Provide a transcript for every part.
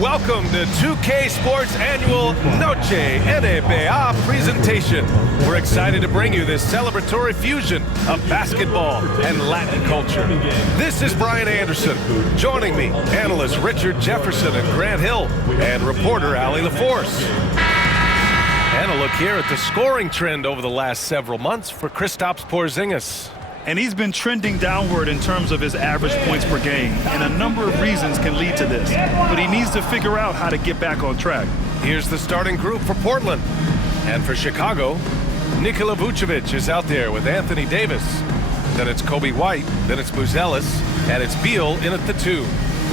Welcome to 2K Sports Annual Noche NBA presentation. We're excited to bring you this celebratory fusion of basketball and Latin culture. This is Brian Anderson. Joining me, analysts Richard Jefferson and Grant Hill, and reporter Allie LaForce. And a look here at the scoring trend over the last several months for Kristaps Porzingis. And he's been trending downward in terms of his average points per game, and a number of reasons can lead to this. But he needs to figure out how to get back on track. Here's the starting group for Portland. And for Chicago, Nikola Vucevic is out there with Anthony Davis. Then it's Kobe White, then it's Buzelis, and it's BEAL in at the 2.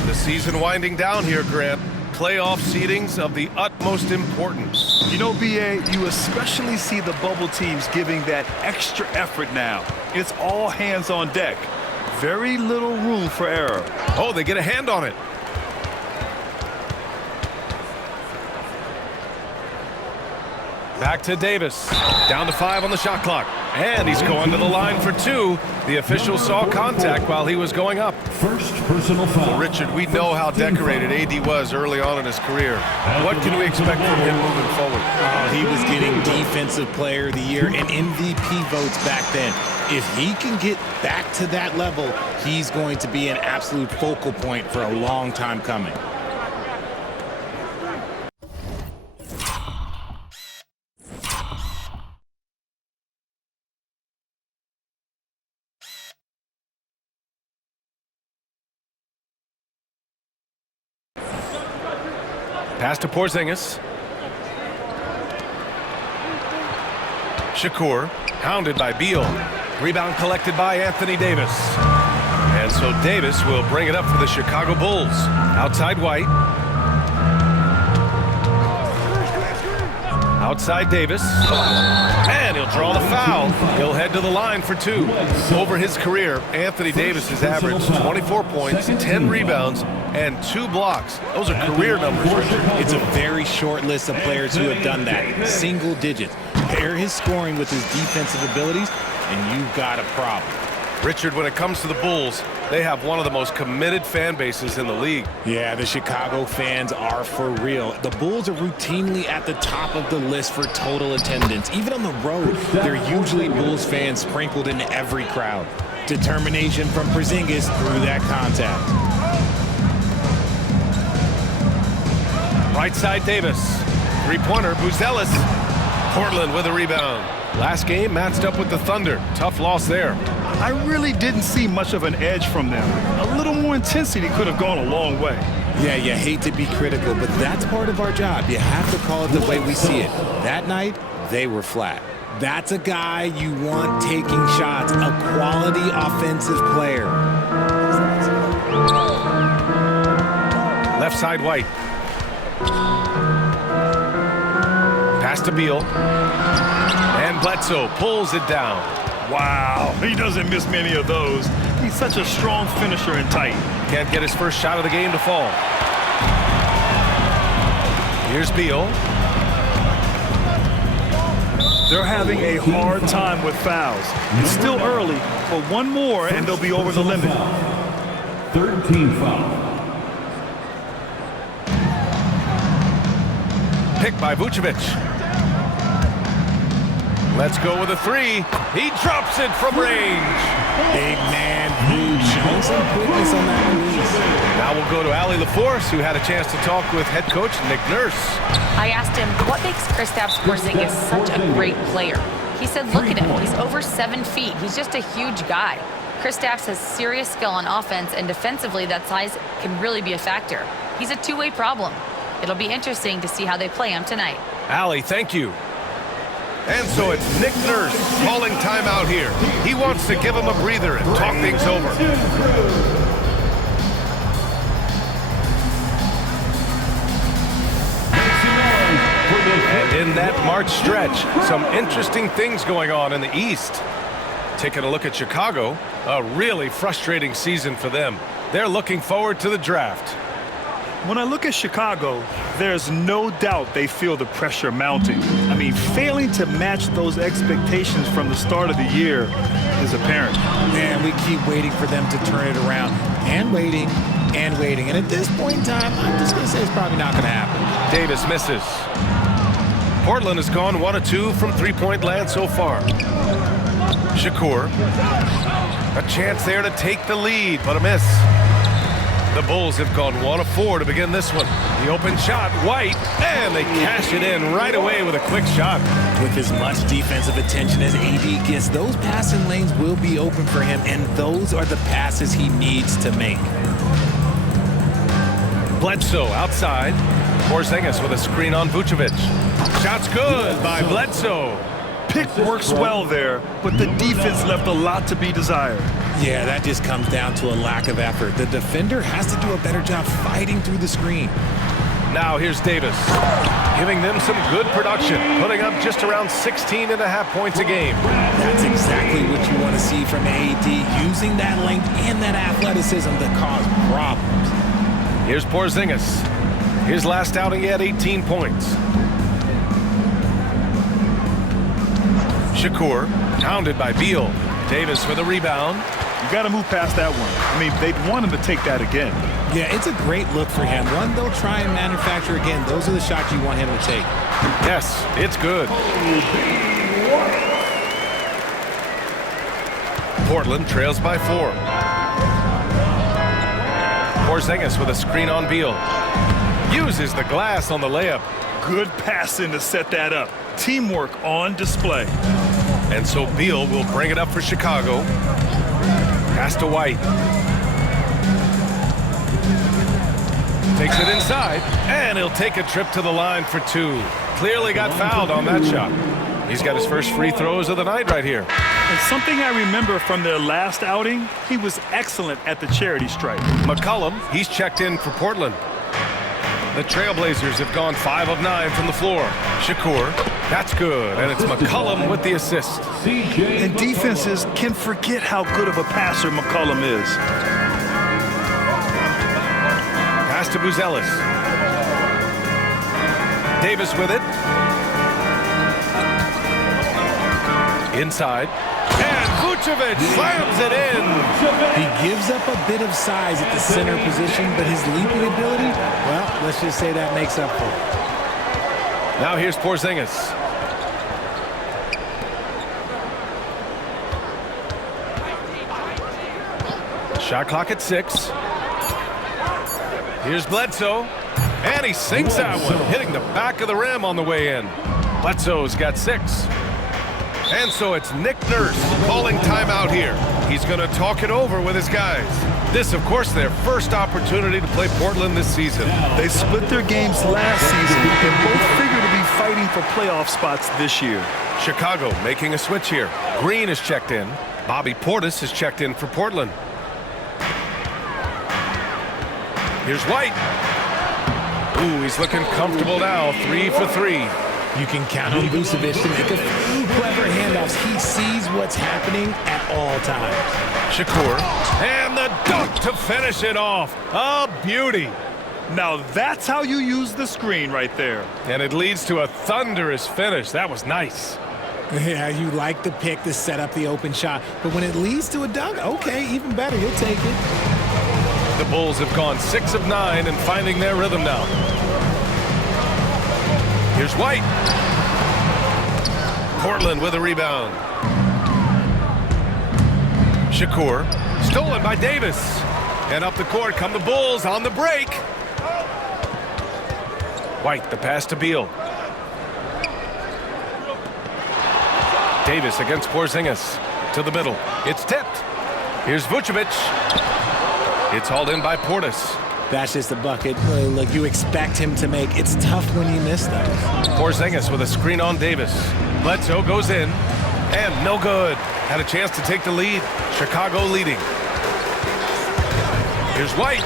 The season winding down here, Grant. Playoff seedings of the utmost importance. You know, BA, you especially see the bubble teams giving that extra effort now. It's all hands on deck. Very little room for error. Oh, they get a hand on it. Back to Davis. Down to 5 on the shot clock. And he's going to the line for 2. The official saw contact while he was going up. First personal foul. Well, Richard, we know how decorated AD was early on in his career. What can we expect from him moving forward? He was getting Defensive Player of the Year and MVP votes back then. If he can get back to that level, he's going to be an absolute focal point for a long time coming. Pass to Porzingis. Shakur, hounded by BEAL. Rebound collected by Anthony Davis. And so Davis will bring it up for the Chicago Bulls. Outside White. Outside Davis. And he'll draw the foul. He'll head to the line for 2. Over his career, Anthony Davis has averaged 24 points, 10 rebounds, and 2 blocks. Those are career numbers, Richard. It's a very short list of players who have done that. Single digits. Pair his scoring with his defensive abilities, and you've got a problem. Richard, when it comes to the Bulls, they have one of the most committed fan bases in the league. Yeah, the Chicago fans are for real. The Bulls are routinely at the top of the list for total attendance. Even on the road, they're usually Bulls fans sprinkled in every crowd. Determination from Porzingis through that contact. Right side Davis. Three-pointer, Buzelis. Portland with a rebound. Last game matched up with the Thunder. Tough loss there. I really didn't see much of an edge from them. A little more intensity could have gone a long way. Yeah, you hate to be critical, but that's part of our job. You have to call it the way we see it. That night, they were flat. That's a guy you want taking shots, a quality offensive player. Left side White. Pass to BEAL. And Bledsoe pulls it down. Wow, he doesn't miss many of those. He's such a strong finisher and tight. Can't get his first shot of the game to fall. Here's BEAL. They're having a hard time with fouls. It's still early, but one more and they'll be over the limit. Third team foul. Picked by Vucevic. Let's go with a 3. He drops it from range. Big man, Vooch, showing some quickness on that release. Now we'll go to Allie LaForce, who had a chance to talk with head coach Nick Nurse. I asked him, what makes Kristaps Porzingis such a great player? He said, look at him. He's over 7 feet. He's just a huge guy. Kristaps has serious skill on offense, and defensively, that size can really be a factor. He's a two-way problem. It'll be interesting to see how they play him tonight. Allie, thank you. And so it's Nick Nurse calling timeout here. He wants to give him a breather and talk things over. And in that March stretch, some interesting things going on in the East. Taking a look at Chicago, a really frustrating season for them. They're looking forward to the draft. When I look at Chicago, there's no doubt they feel the pressure mounting. I mean, failing to match those expectations from the start of the year is apparent. Man, we keep waiting for them to turn it around and waiting and waiting. And at this point in time, I'm just going to say it's probably not going to happen. Davis misses. Portland has gone 1 of 2 from three-point land so far. Shakur. A chance there to take the lead, but a miss. The Bulls have gone 1 of 4 to begin this one. The open shot, White, and they cash it in right away with a quick shot. With as much defensive attention as AD gets, those passing lanes will be open for him, and those are the passes he needs to make. Bledsoe outside. Porzingis with a screen on Vucevic. Shot's good by Bledsoe. Pick works well there, but the defense left a lot to be desired. Yeah, that just comes down to a lack of effort. The defender has to do a better job fighting through the screen. Now here's Davis, giving them some good production, putting up just around 16.5 points a game. That's exactly what you want to see from AD, using that length and that athleticism to cause problems. Here's Porzingis. His last outing, he had 18 points. Shakur, pounded by BEAL. Davis for the rebound. You got to move past that one. I mean, they'd want him to take that again. Yeah, it's a great look for him. One they'll try and manufacture again. Those are the shots you want him to take. Yes, it's good. Portland trails by 4. Porzingis with a screen on BEAL. Uses the glass on the layup. Good passing to set that up. Teamwork on display. And so BEAL will bring it up for Chicago. Pass to White. Takes it inside, and he'll take a trip to the line for 2. Clearly got fouled on that shot. He's got his first free throws of the night right here. And something I remember from their last outing, he was excellent at the charity stripe. McCollum, he's checked in for Portland. The Trailblazers have gone 5 of 9 from the floor. Shakur, that's good, and it's McCollum with the assist. And defenses can forget how good of a passer McCollum is. Pass to Buzelis. Davis with it. Inside. And Vucevic slams it in. He gives up a bit of size at the center position, but his leaping ability, well, let's just say that makes up for it. Now here's Porzingis. Shot clock at 6. Here's Bledsoe. And he sinks that one, hitting the back of the rim on the way in. Bledsoe's got 6. And so it's Nick Nurse calling timeout here. He's going to talk it over with his guys. This, of course, their first opportunity to play Portland this season. They split their games last season and both figure to be fighting for playoff spots this year. Chicago making a switch here. Green is checked in. Bobby Portis is checked in for Portland. Here's White. Ooh, he's looking comfortable now. 3 for 3. You can count on Vucevic to make a few clever handoffs. He sees what's happening at all times. Shakur. And the dunk to finish it off. A beauty. Now that's how you use the screen right there. And it leads to a thunderous finish. That was nice. Yeah, you like the pick to set up the open shot. But when it leads to a dunk, okay, even better. You'll take it. The Bulls have gone 6 of 9 and finding their rhythm now. Here's White. Portland with a rebound. Shakur. Stolen by Davis. And up the court come the Bulls on the break. White, the pass to BEAL. Davis against Porzingis. To the middle. It's tipped. Here's Vucevic. It's hauled in by Portis. That's just a bucket like you expect him to make. It's tough when you miss those. Porzingis with a screen on Davis. Bledsoe goes in. And no good. Had a chance to take the lead. Chicago leading. Here's White.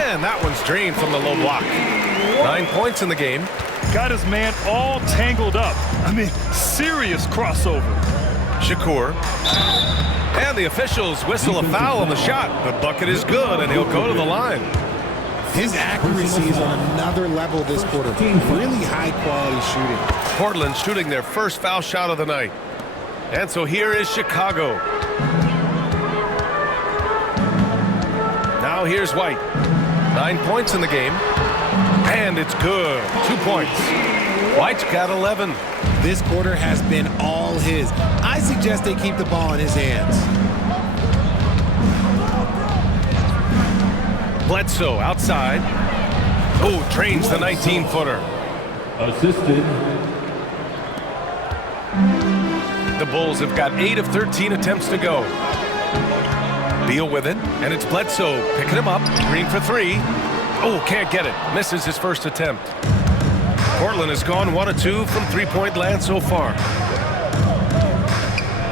And that one's drained from the low block. 9 points in the game. Got his man all tangled up. I mean, serious crossover. Shakur. And the officials whistle a foul on the shot. The bucket is good, and he'll go to the line. His accuracy is on another level this quarter. Really high-quality shooting. Portland shooting their first foul shot of the night. And so here is Chicago. Now Now here's White. 9 points in the game. And it's good. 2 points. White's got 11. This quarter has been all his. I suggest they keep the ball in his hands. Bledsoe outside. Oh, trains the 19-footer. Assisted. The Bulls have got 8 of 13 attempts to go. Beal with it, and it's Bledsoe picking him up. Green for 3. Oh, can't get it. Misses his first attempt. Portland has gone 1 of 2 from three-point land so far.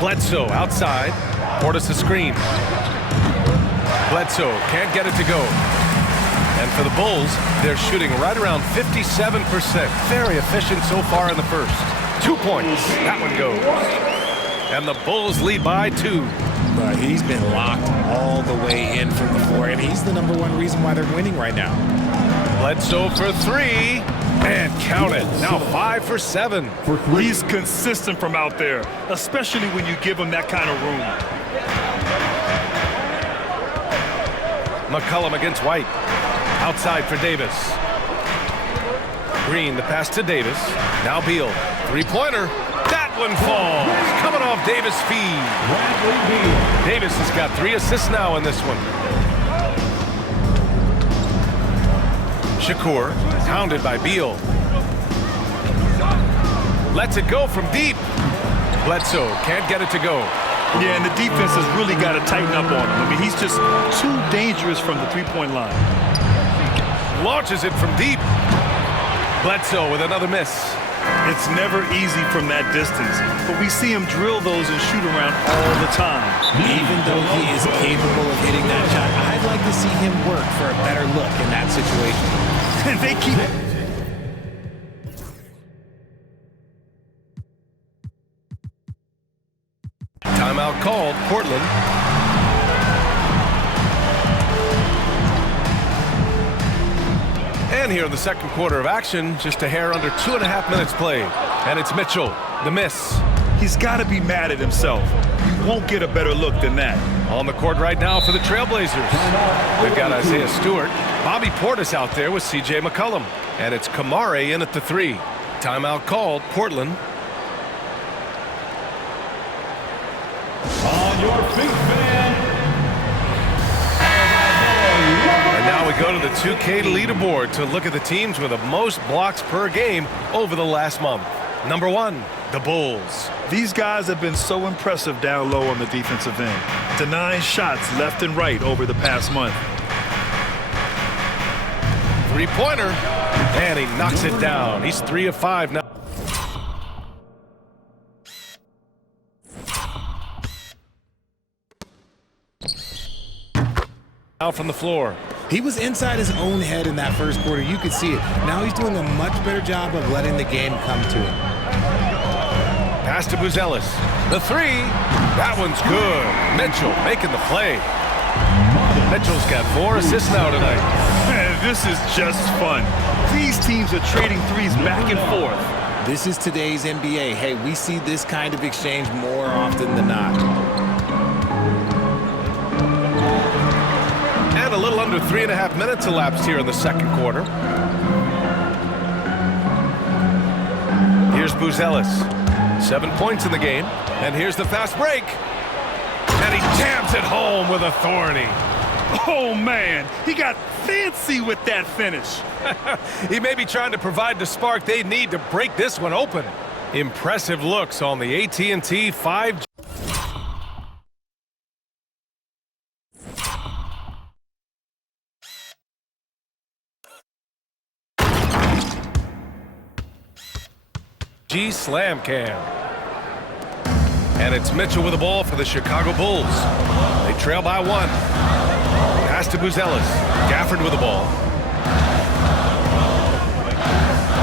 Bledsoe outside. Portis a screen. Bledsoe can't get it to go. And for the Bulls, they're shooting right around 57%. Very efficient so far in the first. 2 points. That one goes. And the Bulls lead by 2. But he's been locked all the way in from the floor, and he's the #1 reason why they're winning right now. Bledsoe for 3. And count it. Now 5 for 7. He's consistent from out there, especially when you give him that kind of room. McCollum against White. Outside for Davis. Green, the pass to Davis. Now Beal. Three-pointer. That one falls. Coming off Davis' feed. Davis has got 3 assists now in this one. Shakur, hounded by Beal. Lets it go from deep. Bledsoe can't get it to go. Yeah, and the defense has really got to tighten up on him. I mean, he's just too dangerous from the three-point line. Launches it from deep. Bledsoe with another miss. It's never easy from that distance, but we see him drill those and shoot around all the time. Even though he is capable of hitting that shot, I'd like to see him work for a better look in that situation. And they keep... Timeout called, Portland. And here in the second quarter of action, just a hair under 2.5 minutes played. And it's Mitchell, the miss. He's got to be mad at himself. You won't get a better look than that. On the court right now for the Trailblazers. They've got Isaiah Stewart, Bobby Portis out there with C.J. McCollum. And it's Kamare in at the 3. Timeout called, Portland. On your feet, fan. And now we go to the 2K leaderboard to look at the teams with the most blocks per game over the last month. Number 1, the Bulls. These guys have been so impressive down low on the defensive end, denying shots left and right over the past month. Three-pointer, and he knocks it down. He's 3 of 5 now. Out from the floor. He was inside his own head in that first quarter. You could see it. Now he's doing a much better job of letting the game come to him. Pass to Buzelis. The 3. That one's good. Mitchell making the play. Mitchell's got 4 assists now tonight. Man, this is just fun. These teams are trading threes back and forth. This is today's NBA. Hey, we see this kind of exchange more often than not. And a little under 3.5 minutes elapsed here in the second quarter. Here's Buzelis. 7 points in the game. And here's the fast break. And he jams it home with authority. Oh, man, he got fancy with that finish. He may be trying to provide the spark they need to break this one open. Impressive looks on the AT&T 5G. Slam Cam. And it's Mitchell with the ball for the Chicago Bulls. They trail by 1. Pass to Buzelis. Gafford with the ball.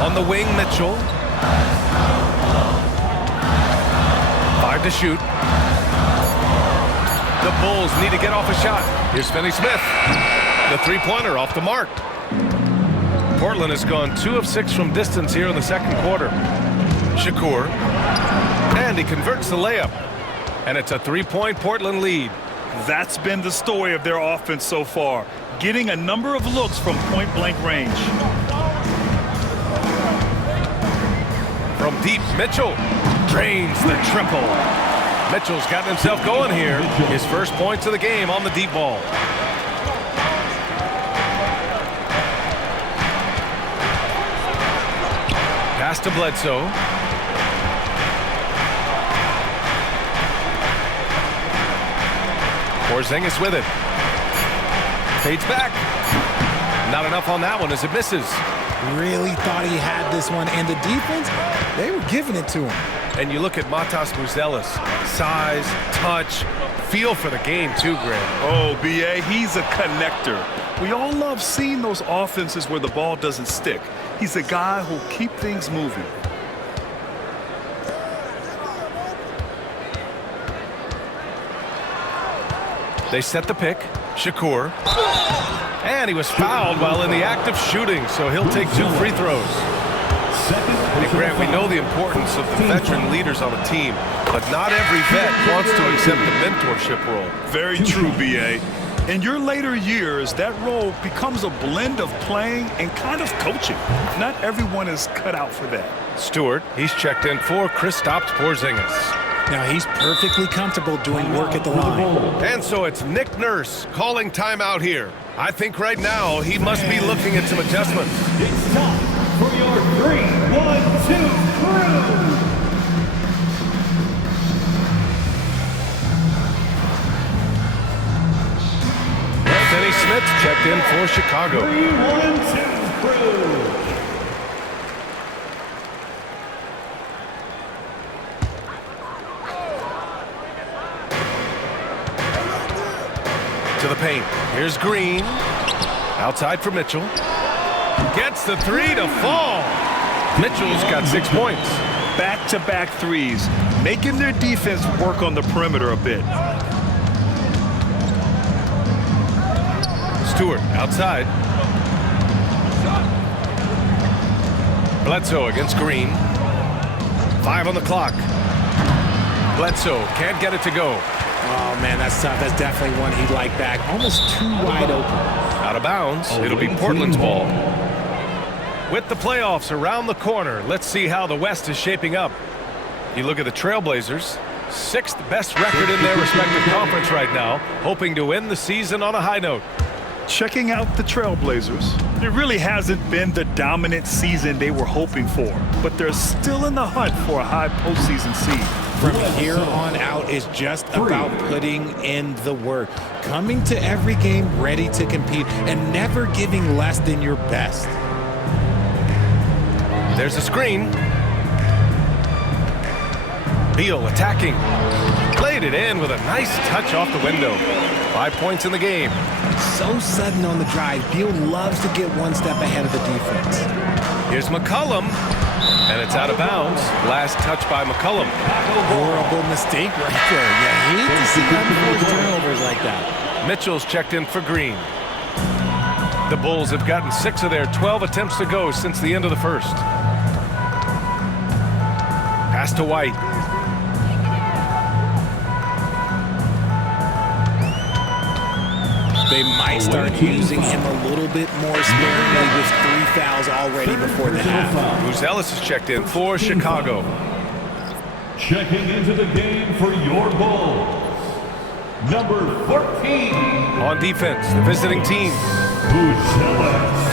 On the wing, Mitchell. 5 to shoot. The Bulls need to get off a shot. Here's Finney-Smith. The three-pointer off the mark. Portland has gone 2 of 6 from distance here in the second quarter. Shakur, and he converts the layup. And it's a 3-point Portland lead. That's been the story of their offense so far, getting a number of looks from point-blank range. From deep, Mitchell drains the triple. Mitchell's gotten himself going here. His first points of the game on the deep ball. Pass to Bledsoe. Porzingis with it. Fades back. Not enough on that one as it misses. Really thought he had this one, and the defense, they were giving it to him. And you look at Matas Buzelis. Size, touch, feel for the game too, Greg. Oh, B.A., he's a connector. We all love seeing those offenses where the ball doesn't stick. He's a guy who'll keep things moving. They set the pick. Shakur. And he was fouled while in the act of shooting, so he'll take 2 free throws. Hey, Grant, we know the importance of the veteran leaders on a team, but not every vet wants to accept the mentorship role. Very true, B.A. In your later years, that role becomes a blend of playing and kind of coaching. Not everyone is cut out for that. Stewart, he's checked in for Kristaps Porzingis. Now he's perfectly comfortable doing work at the line. And so it's Nick Nurse calling timeout here. I think right now he must be looking at some adjustments. It's time for your 3-1-2 crew. Anthony Smith checked in for Chicago. 3-1-2 crew. To the paint. Here's Green. Outside for Mitchell. Gets the 3 to fall. Mitchell's got 6 points. Back-to-back threes, making their defense work on the perimeter a bit. Stewart outside. Bledsoe against Green. 5 on the clock. Bledsoe can't get it to go. Oh, man, that's tough. That's definitely one he'd like back. Almost too wide open. Out of bounds. It'll be Portland's ball. With the playoffs around the corner, let's see how the West is shaping up. You look at the Trailblazers, 6th best record in their respective conference right now, hoping to end the season on a high note. Checking out the Trailblazers. It really hasn't been the dominant season they were hoping for, but they're still in the hunt for a high postseason seed. From here on out is just about putting in the work. Coming to every game ready to compete and never giving less than your best. There's a screen. BEAL attacking. Played it in with a nice touch off the window. 5 points in the game. So sudden on the drive. BEAL loves to get one step ahead of the defense. Here's McCollum. And it's out of bounds. Last touch by McCollum. Horrible mistake right there. You hate to see unforced turnovers like that. Mitchell's checked in for Green. The Bulls have gotten 6 of their 12 attempts to go since the end of the first. Pass to White. They might start using him a little bit more sparingly with 3 fouls already before the half. Buzelis is checked in for Chicago. Checking into the game for your Bulls, number 14. On defense, the visiting team. Buzelis.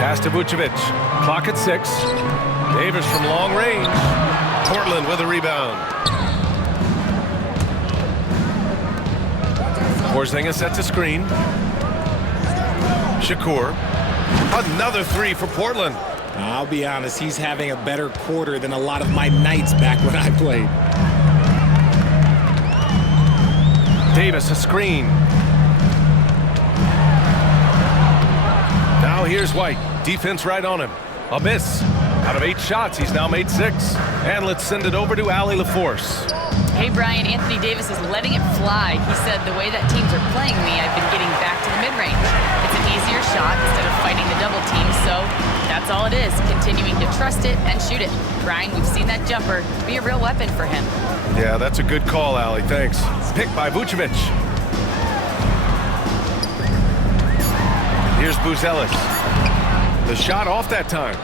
Pass to Vucevic. Clock at 6. Davis from long range. Portland with a rebound. Porzingis sets a screen. Shakur. Another 3 for Portland. I'll be honest, he's having a better quarter than a lot of my nights back when I played. Davis a screen. Now here's White. Defense right on him. A miss. Out of 8 shots, he's now made 6. And let's send it over to Allie LaForce. Hey, Brian, Anthony Davis is letting it fly. He said, the way that teams are playing me, I've been getting back to the mid-range. It's an easier shot instead of fighting the double team, so that's That's all it is, continuing to trust it and shoot it. Ryan, we've seen that jumper be a real weapon for him. Yeah, that's a good call, Allie. Thanks. Pick by Vucevic. Here's Buzelis. The shot off that time.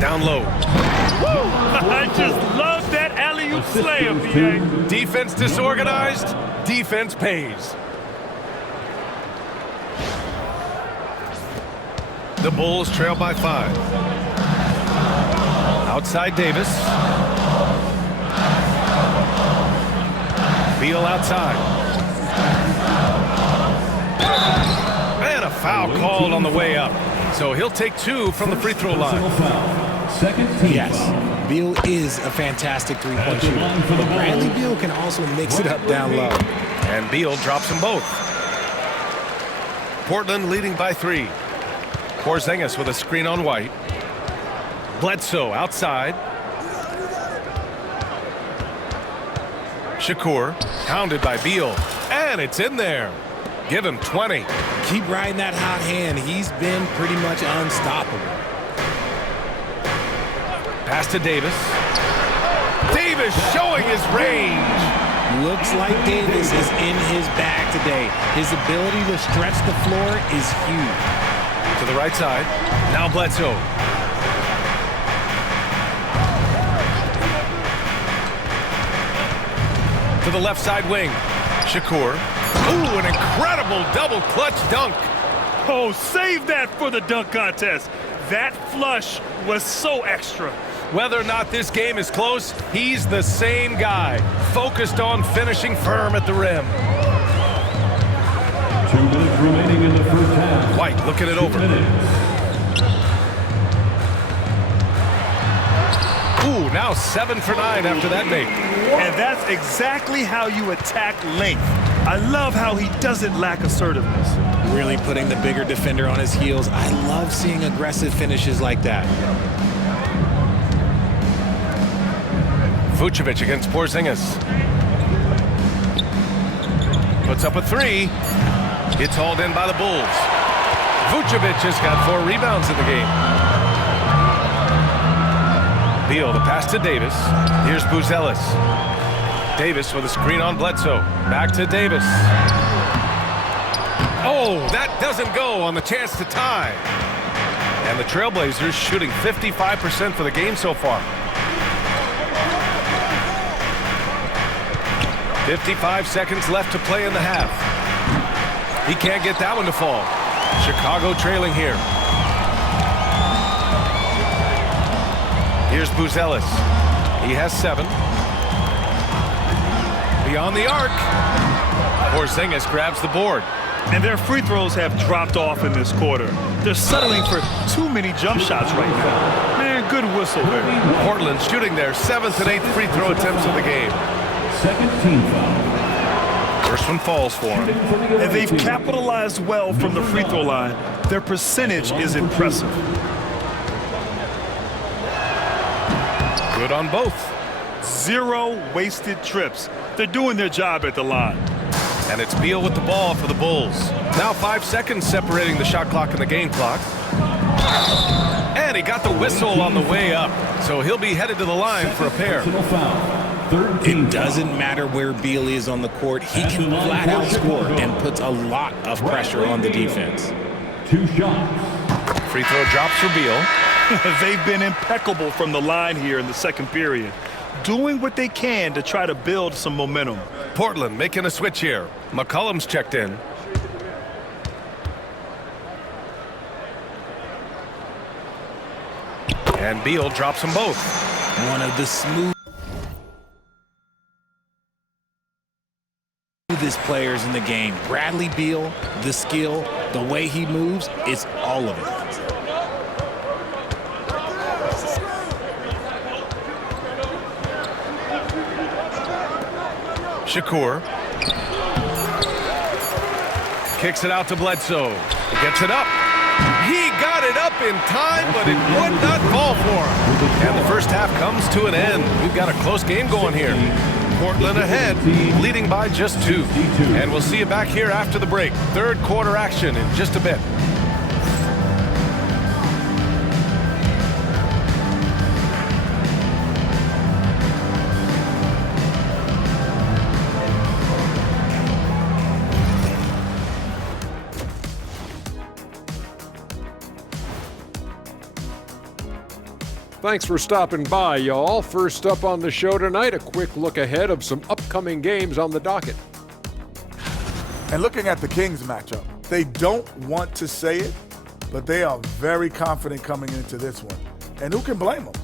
Down low. I just love that alley-oop slam, BA. Defense disorganized, defense pays. The Bulls trail by 5. Outside Davis. Beal outside. And a foul called on the way up. So he'll take 2 from the free throw line. Yes, Beal is a fantastic three-point shooter, but Bradley Beal can also mix it up down low. And Beal drops them both. Portland leading by 3. Porzingis with a screen on White. Bledsoe outside. Shakur pounded by Beal. And it's in there. Give him 20. Keep riding that hot hand. He's been pretty much unstoppable. Pass to Davis. Davis showing his range. Looks like Davis is in his bag today. His ability to stretch the floor is huge. To the right side. Now Bledsoe. To the left side wing. Shakur. Ooh, an incredible double clutch dunk. Oh, save that for the dunk contest. That flush was so extra. Whether or not this game is close, he's the same guy, focused on finishing firm at the rim. 2 minutes remaining in the first half. White looking it over. Ooh, now 7 for 9 after that make. And that's exactly how you attack length. I love how he doesn't lack assertiveness. Really putting the bigger defender on his heels. I love seeing aggressive finishes like that. Vucevic against Porzingis. Puts up a 3. It's hauled in by the Bulls. Vucevic has got 4 rebounds in the game. Beal, the pass to Davis. Here's Buzelis. Davis with a screen on Bledsoe. Back to Davis. Oh, that doesn't go on the chance to tie. And the Trailblazers shooting 55% for the game so far. 55 seconds left to play in the half. He can't get that one to fall. Chicago trailing here. Here's Buzelis. He has 7. Beyond the arc. Porzingis grabs the board. And their free throws have dropped off in this quarter. They're settling for too many jump shots right now. Man, good whistle there. Portland shooting their 7th and 8th free throw attempts of the game. Second team foul. First one falls for him. And they've capitalized well from the free throw line. Their percentage is impressive. Good on both. 0 wasted trips. They're doing their job at the line. And it's Beal with the ball for the Bulls. Now 5 seconds separating the shot clock and the game clock. And he got the whistle on the way up. So he'll be headed to the line for a pair. It doesn't matter where Beal is on the court. He can flat out score and puts a lot of pressure on the defense. 2 shots. Free throw drops for Beal. They've been impeccable from the line here in the second period, doing what they can to try to build some momentum. Portland making a switch here. McCollum's checked in. And Beal drops them both. One of the smoothest players in the game. Bradley Beal, the skill, the way he moves, it's all of it. Shakur. Kicks it out to Bledsoe. Gets it up. He got it up in time, but it would not fall for him. And the first half comes to an end. We've got a close game going here. Portland ahead, leading by just 2. And we'll see you back here after the break. Third quarter action in just a bit. Thanks for stopping by, y'all. First up on the show tonight, a quick look ahead of some upcoming games on the docket. And looking at the Kings matchup, they don't want to say it, but they are very confident coming into this one. And who can blame them?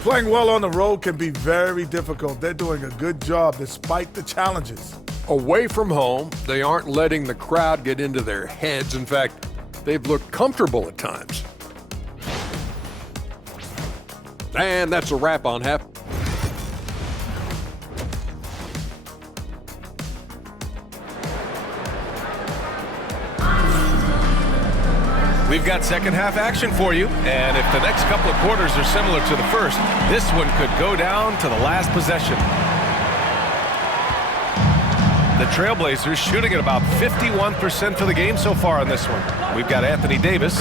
Playing well on the road can be very difficult. They're doing a good job despite the challenges. Away from home, they aren't letting the crowd get into their heads. In fact, they've looked comfortable at times. And that's a wrap on half. We've got second half action for you, and if the next couple of quarters are similar to the first, this one could go down to the last possession. The Trailblazers shooting at about 51% for the game so far in this one. We've got Anthony Davis.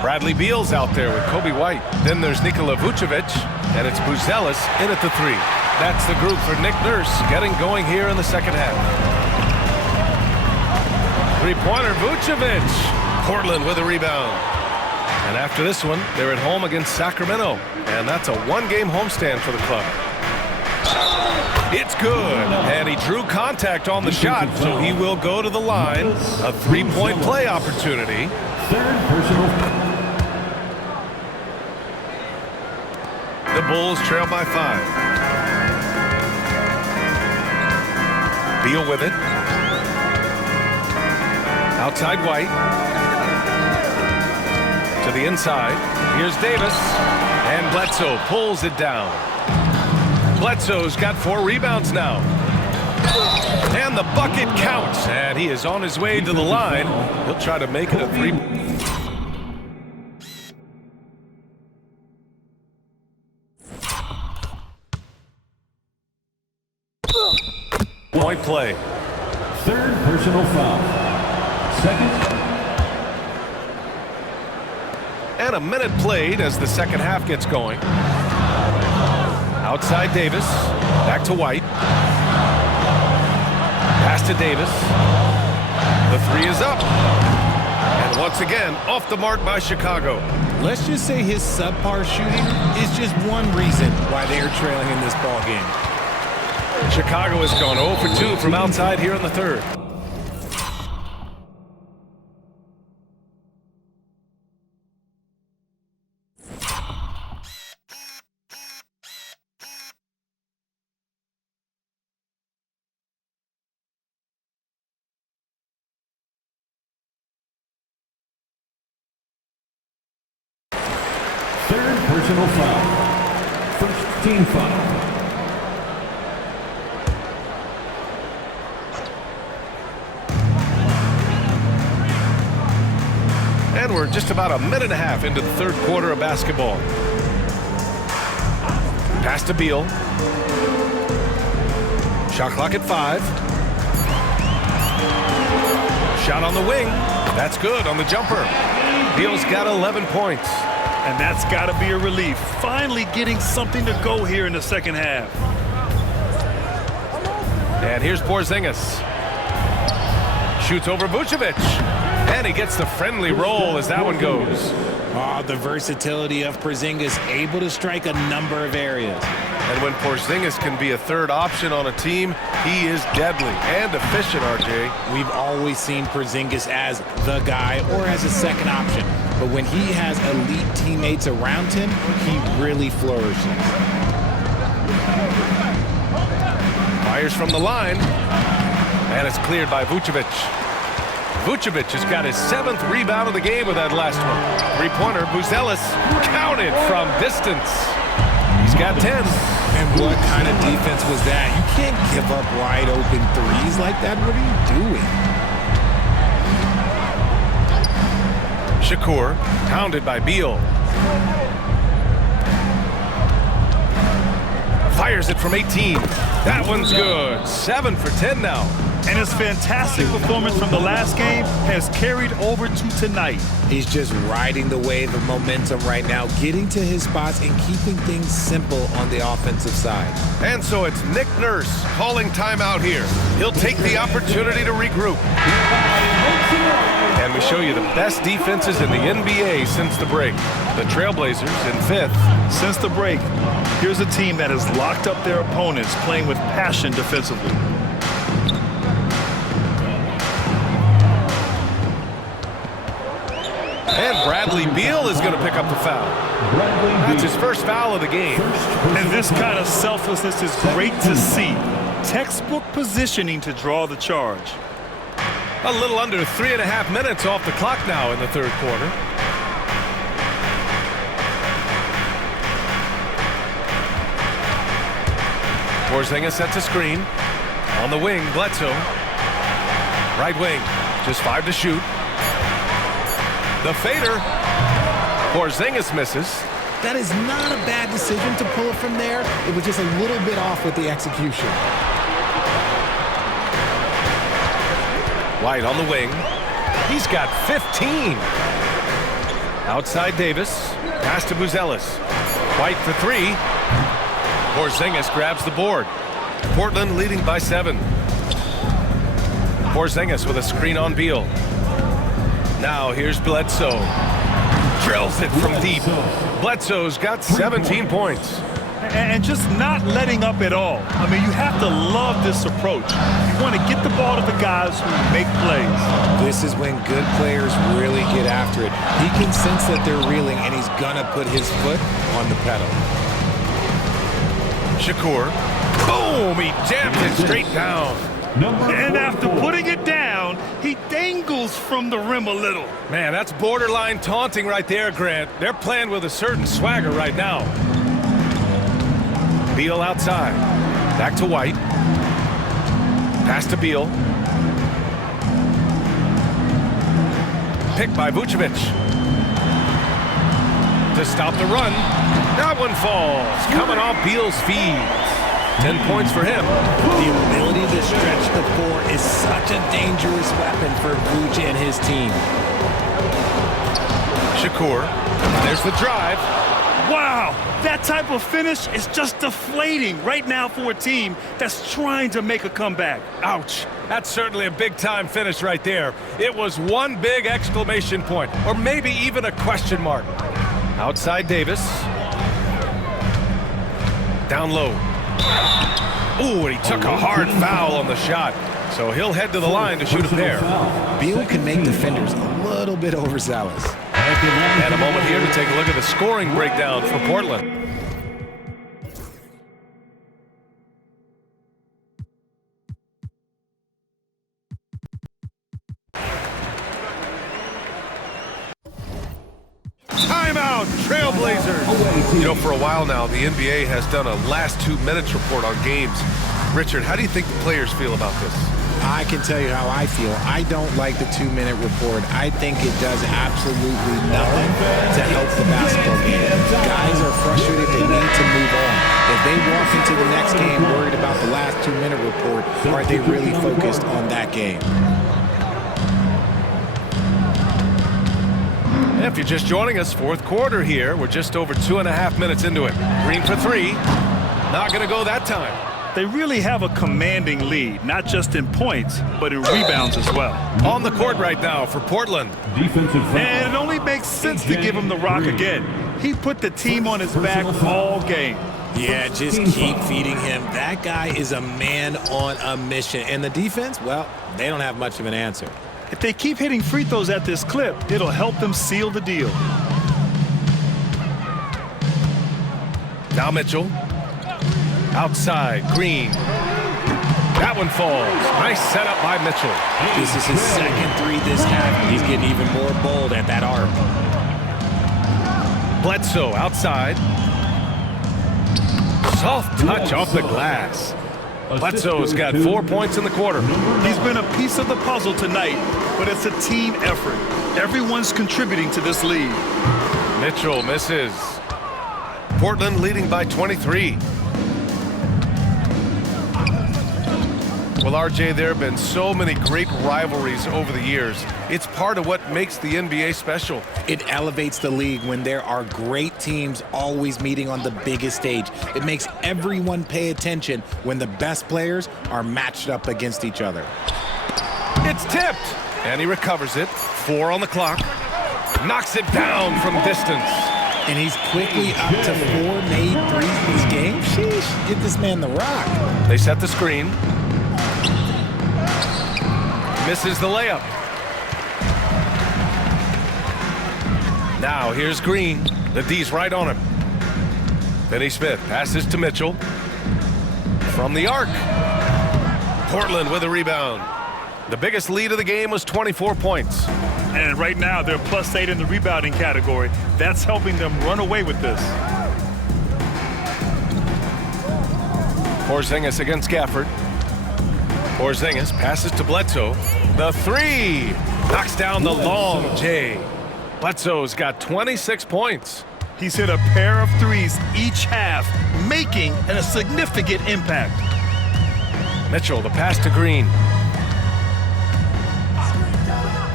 Bradley Beal's out there with Kobe White. Then there's Nikola Vucevic, and it's Buzelis in at the 3. That's the group for Nick Nurse getting going here in the second half. Three-pointer, Vucevic. Portland with a rebound. And after this one, they're at home against Sacramento, and that's a one-game homestand for the club. It's good, and he drew contact on the shot, so he will go to the line. A three-point play opportunity. Third personal. The Bulls trail by 5. Beal with it. Outside White. To the inside. Here's Davis. And Bledsoe pulls it down. Bledsoe's got 4 rebounds now. And the bucket counts. And he is on his way to the line. He'll try to make it a 3. Point play. Third personal foul. Second. And a minute played as the second half gets going. Outside Davis. Back to White. Pass to Davis. The 3 is up. And once again, off the mark by Chicago. Let's just say his subpar shooting is just one reason why they are trailing in this ball game. Chicago has gone 0 for 2 from outside here in the third. Third personal foul. First team foul. And we're just about a minute and a half into the third quarter of basketball. Pass to Beal. Shot clock at 5. Shot on the wing. That's good on the jumper. Beal's got 11 points. And that's got to be a relief. Finally getting something to go here in the second half. And here's Porzingis. Shoots over Vucevic. And he gets the friendly roll as that one goes. Oh, the versatility of Porzingis, able to strike a number of areas. And when Porzingis can be a third option on a team, he is deadly and efficient, RJ. We've always seen Porzingis as the guy or as a second option. But when he has elite teammates around him, he really flourishes. Fires from the line. And it's cleared by Vucevic. Vucevic has got his 7th rebound of the game with that last one. Three-pointer, Buzelis counted from distance. He's got 10. And what kind of defense was that? You can't give up wide open threes like that. What are you doing? Shakur, pounded by Beal. Fires it from 18. That one's good. 7 for 10 now. And his fantastic performance from the last game has carried over to tonight. He's just riding the wave of momentum right now, getting to his spots and keeping things simple on the offensive side. And so it's Nick Nurse calling timeout here. He'll take the opportunity to regroup. And we show you the best defenses in the NBA since the break. The Trailblazers in 5th. Since the break, here's a team that has locked up their opponents, playing with passion defensively. And Bradley Beal is going to pick up the foul. That's his first foul of the game. And this kind of selflessness is great to see. Textbook positioning to draw the charge. A little under 3.5 minutes off the clock now in the third quarter. Porzingis sets a screen. On the wing, Bledsoe. Right wing, just 5 to shoot. The fader. Porzingis misses. That is not a bad decision to pull it from there. It was just a little bit off with the execution. White on the wing. He's got 15. Outside Davis. Pass to Buzelis. White for 3. Porzingis grabs the board. Portland leading by 7. Porzingis with a screen on Beal. Now here's Bledsoe. Drills it from deep. Bledsoe's got 17 points. And just not letting up at all. I mean, you have to love this approach. You want to get the ball to the guys who make plays. This is when good players really get after it. He can sense that they're reeling, and he's going to put his foot on the pedal. Shakur. Boom! He jammed it straight down. And after putting it down, he dangles from the rim a little. Man, that's borderline taunting right there, Grant. They're playing with a certain swagger right now. Beal outside. Back to White. Pass to Beal. Picked by Vucevic. To stop the run. That one falls. Coming off Beal's feet. 10 points for him. The ability to stretch the floor is such a dangerous weapon for Vooch and his team. Shakur. There's the drive. Wow, that type of finish is just deflating right now for a team that's trying to make a comeback. Ouch. That's certainly a big-time finish right there. It was one big exclamation point, or maybe even a question mark. Outside Davis. Down low. Ooh, and he took a hard foul on the shot. So he'll head to the line to shoot it there. Beal can make defenders a little bit overzealous. And a moment here to take a look at the scoring breakdown for Portland. Timeout, Trailblazers. You know, for a while now, the NBA has done a last 2 minutes report on games. Richard, how do you think the players feel about this? I can tell you how I feel. I don't like the 2-minute report. I think it does absolutely nothing to help the basketball game. Guys are frustrated. They need to move on. If they walk into the next game worried about the last 2-minute report, are they really focused on that game? If you're just joining us, fourth quarter here. We're just over 2.5 minutes into it. Green for 3. Not going to go that time. They really have a commanding lead, not just in points, but in rebounds as well. On the court right now for Portland. And it only makes sense to give him the rock again. He put the team on his back all game. Yeah, just keep feeding him. That guy is a man on a mission. And the defense, well, they don't have much of an answer. If they keep hitting free throws at this clip, it'll help them seal the deal. Now Mitchell. Outside, Green. That one falls. Nice setup by Mitchell. This is his second 3 this half. He's getting even more bold at that arc. Bledsoe outside. Soft touch off the glass. Bledsoe's got 4 points in the quarter. He's been a piece of the puzzle tonight, but it's a team effort. Everyone's contributing to this lead. Mitchell misses. Portland leading by 23. Well, RJ, there have been so many great rivalries over the years. It's part of what makes the NBA special. It elevates the league when there are great teams always meeting on the biggest stage. It makes everyone pay attention when the best players are matched up against each other. It's tipped. And he recovers it. 4 on the clock. Knocks it down from distance. And he's quickly up to 4 made threes in this game. Sheesh, get this man the rock. They set the screen. Misses the layup. Now here's Green. The D's right on him. Finney Smith passes to Mitchell. From the arc. Portland with a rebound. The biggest lead of the game was 24 points. And right now, they're +8 in the rebounding category. That's helping them run away with this. Porzingis against Gafford. Porzingis passes to Bledsoe. The 3. Knocks down the long J. Bledsoe's got 26 points. He's hit a pair of threes each half, making a significant impact. Mitchell, the pass to Green.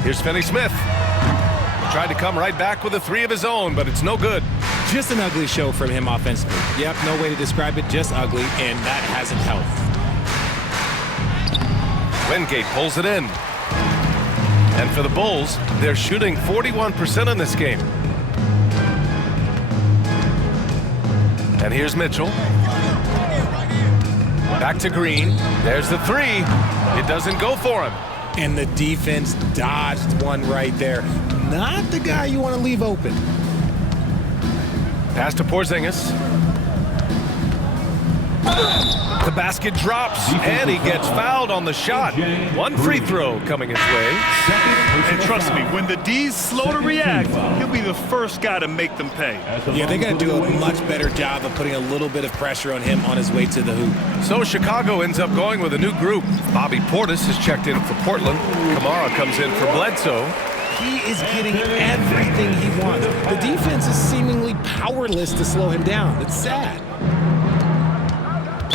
Here's Finney Smith. Tried to come right back with a 3 of his own, but it's no good. Just an ugly show from him offensively. Yep, no way to describe it, just ugly, and that hasn't helped. Wingate pulls it in. And for the Bulls, they're shooting 41% in this game. And here's Mitchell. Back to Green. There's the 3. It doesn't go for him. And the defense dodged one right there. Not the guy you want to leave open. Pass to Porzingis. The basket drops, and he gets fouled on the shot. 1 free throw coming his way. And trust me, when the D's slow to react, he'll be the first guy to make them pay. Yeah, they got to do a much better job of putting a little bit of pressure on him on his way to the hoop. So Chicago ends up going with a new group. Bobby Portis is checked in for Portland. Kamara comes in for Bledsoe. He is getting everything he wants. The defense is seemingly powerless to slow him down. It's sad.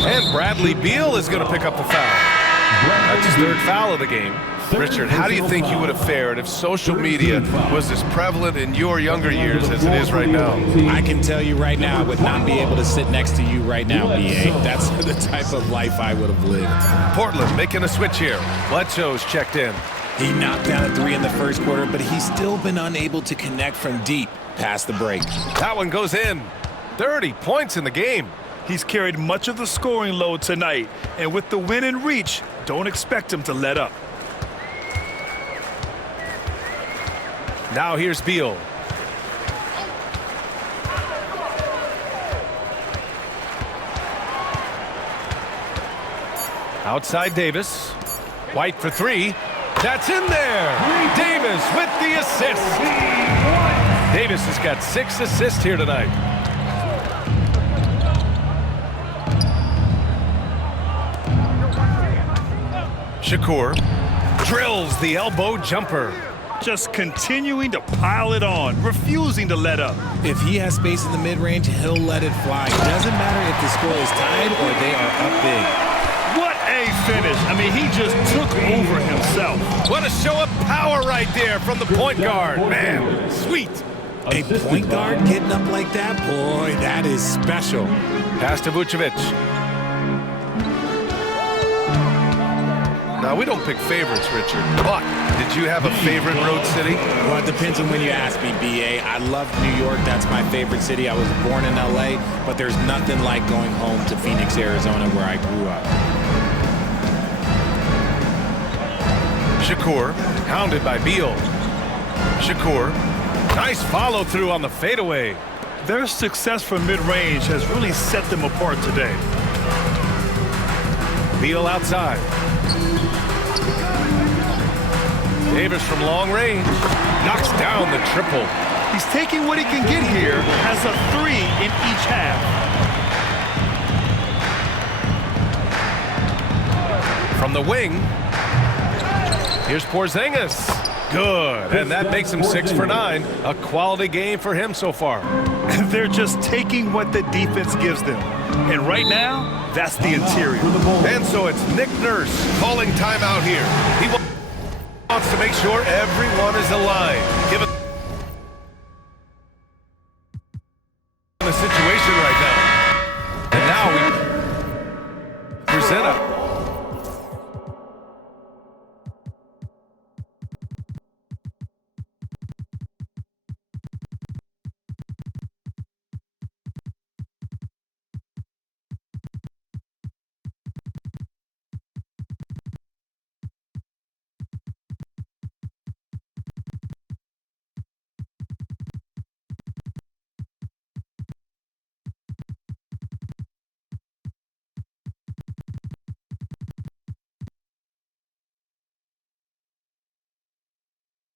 And Bradley Beal is going to pick up the foul. That's his 3rd foul of the game. Richard, how do you think you would have fared if social media was as prevalent in your younger years as it is right now? I can tell you right now, I would not be able to sit next to you right now, BA. That's the type of life I would have lived. Portland making a switch here. Bledsoe's checked in. He knocked down a 3 in the first quarter, but he's still been unable to connect from deep past the break. That one goes in. 30 points in the game. He's carried much of the scoring load tonight, and with the win in reach, don't expect him to let up. Now here's Beal. Outside Davis. White for 3. That's in there. Davis with the assist. Davis has got 6 assists here tonight. Shakur drills the elbow jumper. Just continuing to pile it on, refusing to let up. If he has space in the mid-range, he'll let it fly. It doesn't matter if the score is tied or they are up big. What a finish. I mean, he just took over himself. What a show of power right there from the point guard. Man, sweet. A point guard getting up like that? Boy, that is special. Pass to Vucevic. Now, we don't pick favorites, Richard, but did you have a favorite road city? Well, it depends on when you ask me, BA. I love New York. That's my favorite city. I was born in LA, but there's nothing like going home to Phoenix, Arizona, where I grew up. Shakur, hounded by Beal. Shakur, nice follow through on the fadeaway. Their success from mid-range has really set them apart today. Beal outside. Davis from long range knocks down the triple. He's taking what he can get here, has a 3 in each half. From the wing, here's Porzingis. Good, and that makes him 6 for 9. A quality game for him so far. They're just taking what the defense gives them. And right now, that's the interior. And so it's Nick Nurse calling timeout here. He wants to make sure everyone is aligned. Given the situation right now. And now we present a